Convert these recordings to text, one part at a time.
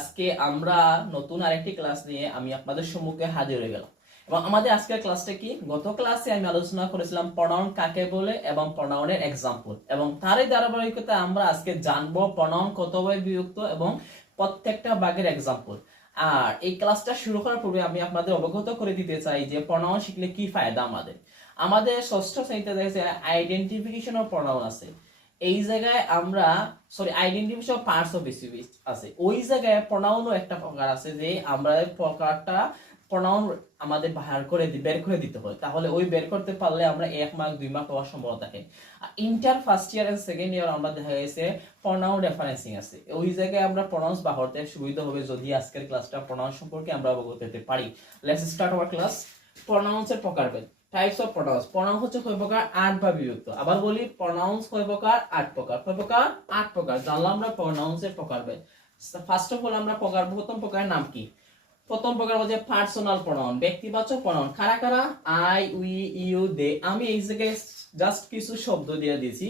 আজকে আমরা নতুন আরেকটি ক্লাস নিয়ে আমি আপনাদের সম্মুখে হাজির হয়ে গেলাম। এবং আমাদের আজকের ক্লাসটা কি, গত ক্লাসে আমি আলোচনা করেছিলাম প্রনাউন কাকে বলে এবং প্রনাউনের এক্সাম্পল, এবং তারই ধারাবাহিকতায় আমরা আজকে জানবো প্রনাউন কতভাবে বিভক্ত এবং প্রত্যেকটা বাগের এক্সাম্পল। আর এই ক্লাসটা শুরু করার পূর্বে আমি আপনাদের অবগত করে দিতে চাই যে প্রনাউন শিখলে কি ফায়দা আমাদের। আমাদের ষষ্ঠ শ্রেণীতে দেখেছে আইডেন্টিফিকেশন অফ প্রনাউন আছে। এই জায়গায় আমরা identification of parts of speech আছে। ওই জায়গায় প্রনাউনও একটা প্রকার আছে, যে আমরা প্রকারটা প্রনাউন আমাদের বের করে দিতে হয়। তাহলে ওই বের করতে পারলে আমরা 1 মার্ক 2 মার্ক পাওয়ার সম্ভাবনা থাকে। Inter first year and second year আমরা দেখা গেছে প্রনাউন রেফারেন্সিং আছে। ওই জায়গায় আমরা প্রনাউন্স বাহরতে সুবিধা হবে যদি আজকের ক্লাসটা প্রনাউন সম্পর্কে আমরা অবগত হতে পারি। Let's start our class. প্রনাউন্সের প্রকারভেদ, টাইপস অফ প্রনাউন্স। প্রনাউন হচ্ছে কয় প্রকার? 8 বা বিভক্ত। আবার বলি, প্রনাউন্স কয় প্রকার? 8 প্রকার। কয় প্রকার? 8 প্রকার। জানলাম আমরা প্রনাউন্সের প্রকারভেদ। ফার্স্ট অফ অল আমরা প্রথম প্রকারের নাম কি? প্রথম প্রকার হচ্ছে পার্সোনাল প্রনাউন, ব্যক্তিবাচক প্রনাউন। কারা কারা? আই, উই, ইউ, দে। আমি এই জায়গায় জাস্ট কিছু শব্দ দিয়ে দিয়েছি,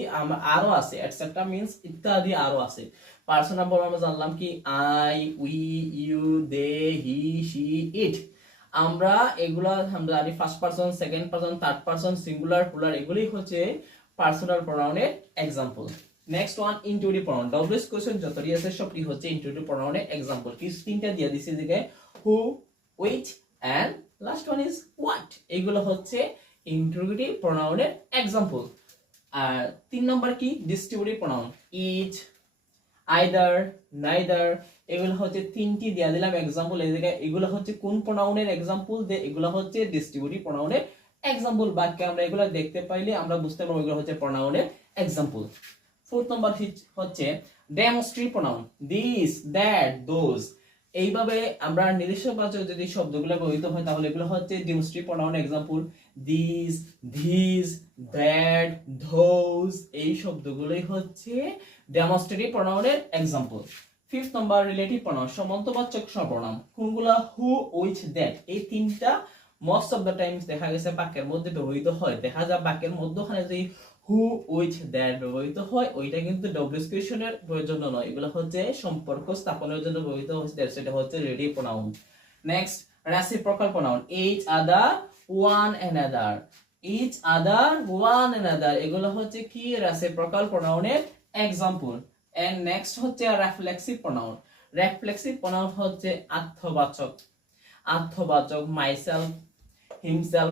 আরো আছে এটসেট্রা মিন্স ইত্যাদি আরো আছে। পার্সোনাল প্রনাউন আমরা জানলাম কি? I, we, you, they, he, she, it. আমরা এগুলা আমরা জানি first person, second person, third person, singular, plural, এগুলোই হচ্ছে পার্সোনাল প্রনাউনের এক্সাম্পল। নেক্সট ওয়ান ইনটুইটিভ প্রনাউন। ডব্লিউএস কোশ্চেন যতটি আছে সবটি হচ্ছে ইনটুইটিভ প্রনাউনের এক্সাম্পল। কি তিনটা দিয়ে দিছি দিকে, who, which and last one is what. এগুলো হচ্ছে ইনটুইটিভ প্রনাউনের এক্সাম্পল। আর 3 নম্বর কি? Distributive pronoun. Each, either, neither, এগুলো হচ্ছে তিনটি দিয়ে দিলাম এক্সাম্পল এই জায়গায়। এগুলো হচ্ছে কোন প্রনাউনের এক্সাম্পল? এগুলো হচ্ছে ডিস্ট্রিবিউটিভ প্রনাউনের এক্সাম্পল। বাক্যে আমরা এগুলো দেখতে পাইলে আমরা বুঝতে পারবো এগুলো হচ্ছে প্রনাউনের এক্সাম্পল। 4th নাম্বার হচ্ছে demonstrative pronoun. This, that, those. এইভাবে আমরা নির্দিষ্টবাচক যদি শব্দগুলো ব্যবহৃত হয় তাহলে এগুলো হচ্ছে ডেমনস্ট্রেটিভ প্রনাউনের example. This, these, that, those, এই শব্দগুলোই হচ্ছে ডেমনস্ট্রেটিভ প্রনাউনের example. 5th number relative pronoun, সম্বন্ধবাচক সর্বনাম। কোনগুলা? Who, which, that. এই তিনটা মোস্ট অফ দ্য টাইমস দেখা গেছে বাক্যের মধ্যে ব্যবহৃত হয়। দেখা যায় বাক্যের মধ্যখানে যদি হু, হুইচ, দ্যাট ব্যবহৃত হয়, ওইটা কিন্তু ডব্লিউএস কোশ্চেনের প্রয়োজন নয়। এগুলো হচ্ছে সম্পর্ক স্থাপনের জন্য ব্যবহৃত হচ্ছে, সেটা হচ্ছে relative pronoun. Next reciprocal pronoun. Each other, one another. Each other, one another, এগুলো হচ্ছে কি? রেসিপ্রোকাল প্রনাউনের এক্সাম্পল। এন্ড নেক্সট হচ্ছে রিফ্লেক্সিভ প্রনাউন। রিফ্লেক্সিভ প্রনাউন হচ্ছে আর্থবাচক। আর্থবাচক, মাইসেলফ, হিমসেলফ,